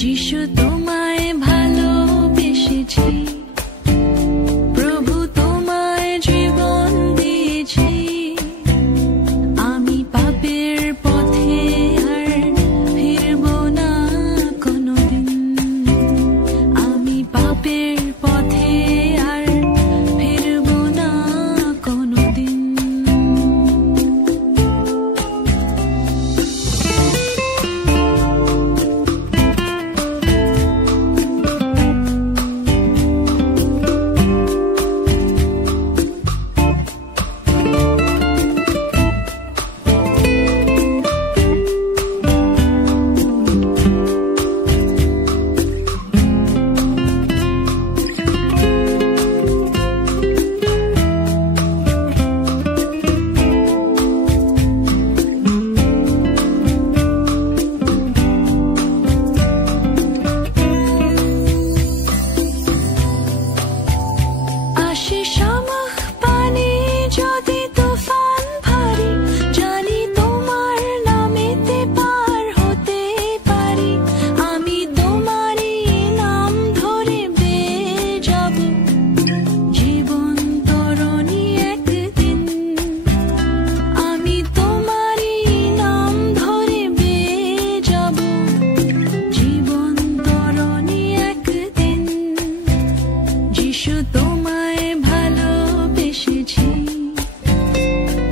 যিশু তোমায় ভালোবেসেছি, প্রভু তোমায় জীবন দিয়েছি। আমি পাপের পথে আর ফিরব না কোনোদিন, আমি পাপের পথে আর ফিরব না কোনোদিন। যিশু তোমায় ভালোবেসেছি,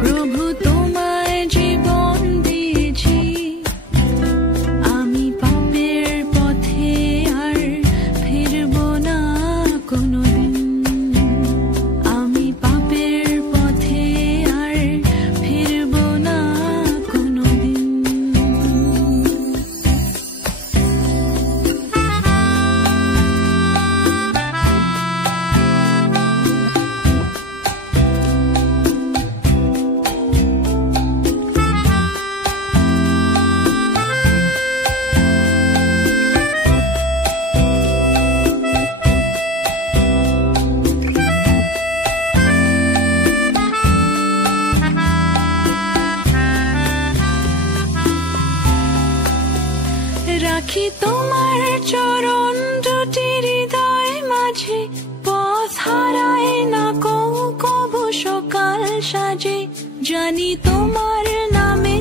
প্রভু তোমায় জীবন দিয়েছি। আমি পাপের পথে আর ফিরব না কোনোদিন, আমি পাপের পথে আর ফিরব না কোনোদিন। রাখি তোমার চরণ দুটি হৃদয় মাঝে, পথ হারায় না কবু সকাল সাজে। জানি তোমার নামে